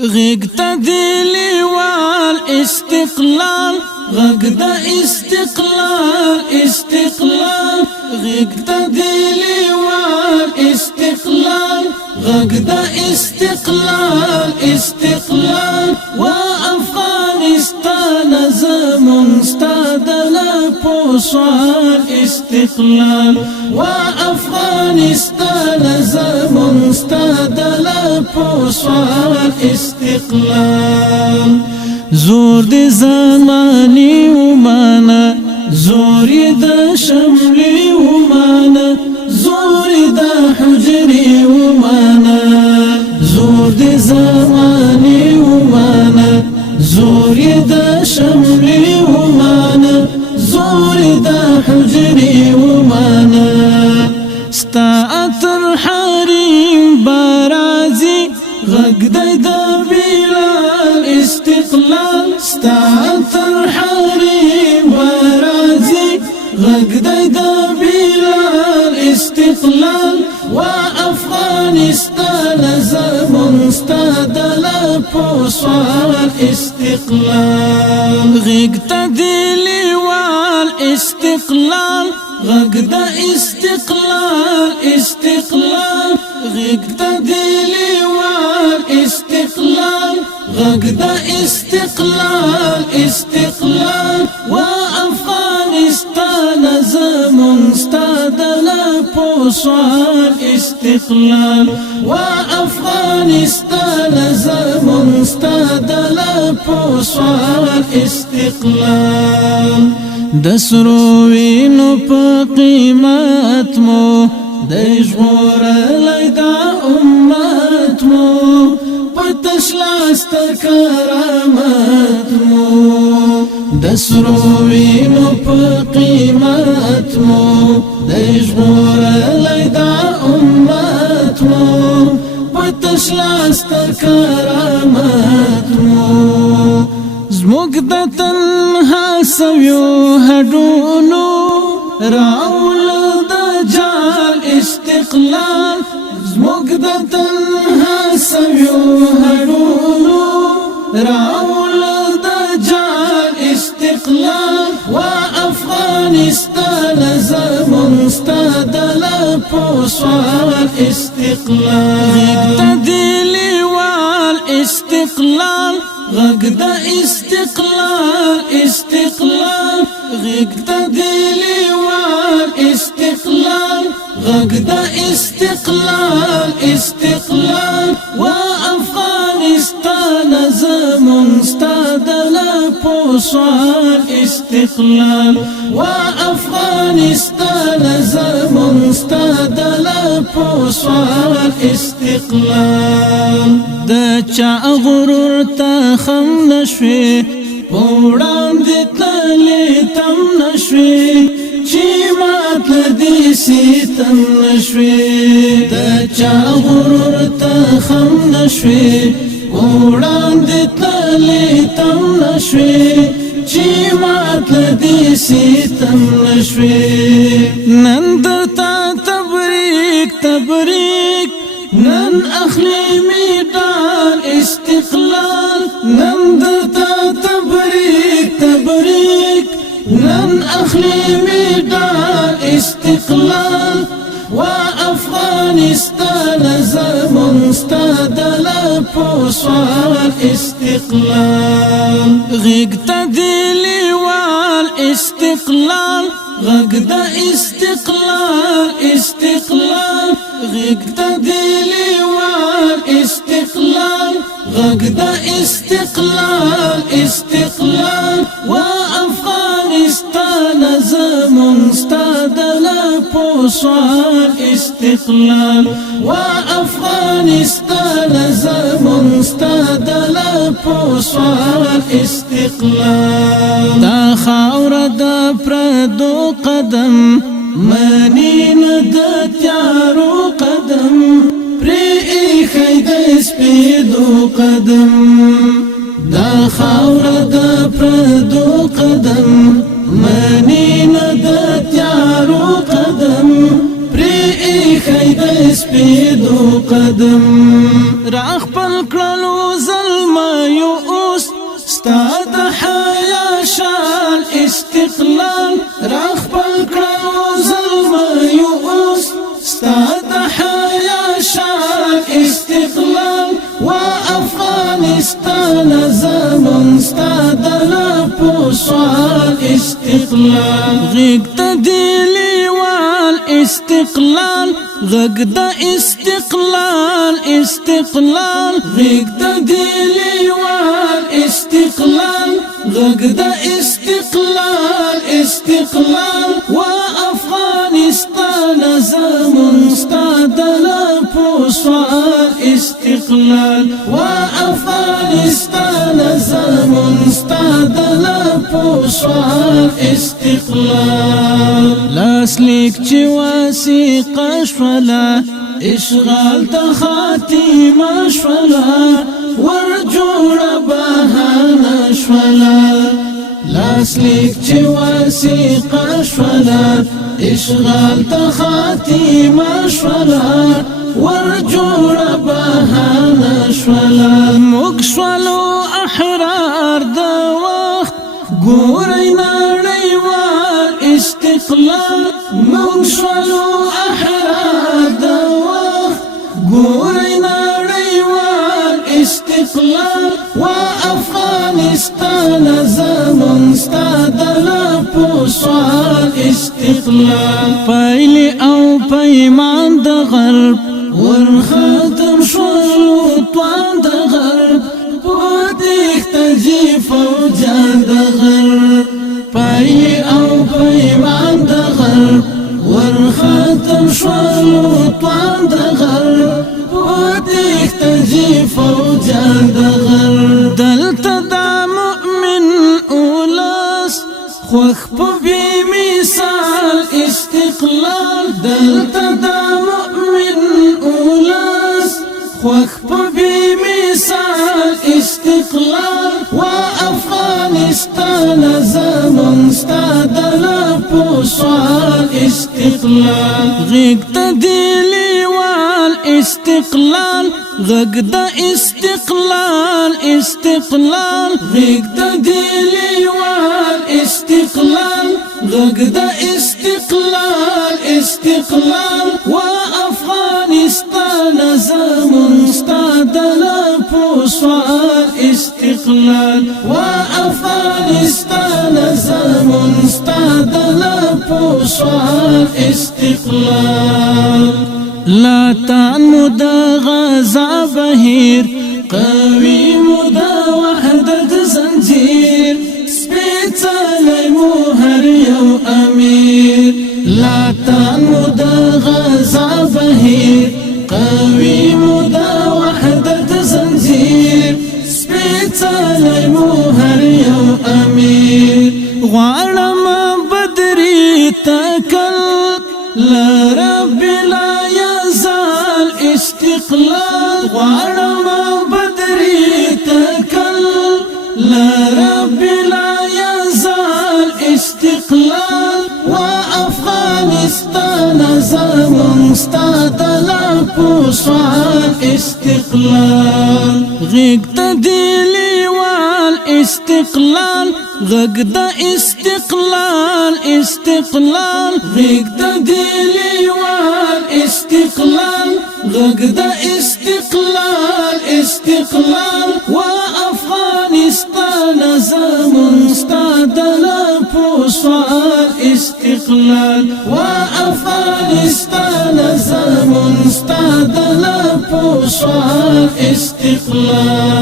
غږ ته د لیوال استقلال، غږ د استقلال استقلال، غږ ته د لیوال استقلال، غږ د استقلال استقلال. و افغانستان زمون ستا د لپو سوال استقلال، و افغانستان زمون ستا د لپو سوال استقلال. زور د زمانی ومانه، زور د شملی ومانه، زور د حجری ومانه، زور د زمانی ومانه، زور د شملی ومانه، زور د حجری ومانه. ستا اتر حریم برازي غږ دی د بلال استقلال، ستا اتر حریم برازي غږ دی د بلال استقلال. و افغانستان زمون ستا د لپو سوال استقلال. غږ ته د لیوال استقلال، غږ د استقلال استقلال، غږ ته د لیوال استقلال، غږ د استقلال استقلال. و افغانستان زمون ستا د لپو سوال استقلال، و افغانستان زمون ستا د لپو سوال استقلال. د سرو وینو په قیمت مو د ژغورلی دا امت مو، په تش لاس تر کرامت مو. د سرو وینو په قیمت مو د ژغورلی دا امت مو، په تش لاس تر کرامت مو. زموږ د تنها سویو هډونو راول د جال استقلال، زموږ د تنها سویو هډونو راول د جال استقلال. و افغانستان زمون ستا د لپو سوال استقلال. غږ ته د لیوال استقلال، غږ د استقلال استقلال، غږ ته د لیوال استقلال، غږ د استقلال استقلال. و افغانستان زمون ستا د لپو سوال استقلال، و افغانستان زمون ستا د لپو سوال استقلال. د چا غرور ته خم نشوي، په وړاندې تللی تم نشوي، چې مات له دې ستم نشوي. د چا غرور ته خم نشوي، په وړاندې تللی تم نشوي، چې مات له دې ستم نشوي. نن درته تبریک تبریک، نن اخلی میدان استقلال، نن درته تبریک تبریک، نن اخلی میدان استقلال. و افغانستان زمون ستا د لپو سوال استقلال. غږ ته د لیوال استقلال، غږ د استقلال استقلال، غږ ته د لیوال استقلال، غږ د استقلال استقلال. و افغانستان زمون ستا د لپو سوال استقلال، و افغانستان زمون ستا د لپو سوال استقلال. دا خاوره د پردو قدم منی نه د تیارو قدم، پرې ایښی د سپیدو قدم. دا خاوره د پردو قدم منی نه د تیارو قدم، پرې ایښی د سپیدو قدم. را خپل کړلو زل استقلال راخ پکړو زلمیو اوس ستا د حیا شان استقلال و افغانستان زمون ستا د لپو سوال استقلال غږ د لیوال استقلال غږ د استقلال استقلال غږ د لیوال استقلال غږ د استقلال استقلال و افغانستان زمون ستا د لپو سوال استقلال و افغانستان زمون ستا د لپو سوال استقلال لاسلیک چې وثیقه شوله اشغال د خاتمه شوله ورجوړه بهانه شوله لاسلیک چې وثیقه شوله اشغال د خاتمه شوله ورجوړه بهانه شوله موږ شولو احرار د وخت ګورئ نړیوال استقلال موږ شولو احرار د وخت ګورئ نړیوال استقلال و افغانستان زمون ستا د لپو سوال استقلال پایلې او پیمان د غرب ورختم شولو توان د غرب تجي فوجان د غرب پایلې او پیمان د غرب ورختم شولو توان د غرب تجي فوجان د غرب دلته دا مؤمن اولاس خوخ په بی مثال استقلال دلته دا مؤمن اولاس خوخ په بی مثال استقلال و افغانستان زمون ستا د لپو سوال استقلال غږ د لیوال استقلال غږ د استقلال استقلال غږ د لیوال استقلال غږ د استقلال استقلال و افغانستان زمون ستا د لپو سوال استقلال و افغانستان زمون ستا د لپو سوال استقلال لا تنمو د غزا بهیر قوي مو د وحدت زنجیر سپېڅلی مو هر یو امیر لا تنمو د غزا بهیر قوي مو د وحدت زنجیر سپېڅلی مو هر یو امیر غواړم بدري تکل لرب لا يزال استقلال غواړم بدري تکل لرب لا يزال استقلال و افغانستان زمون ستا د لپو سوال استقلال غږ د لیوال استقلال غږ د استقلال استقلال غږ د لیوال استقلال غږ د استقلال استقلال و افغانستان زمون ستا د لپو سوال استقلال و افغانستان زمون ستا د لپو سوال استقلال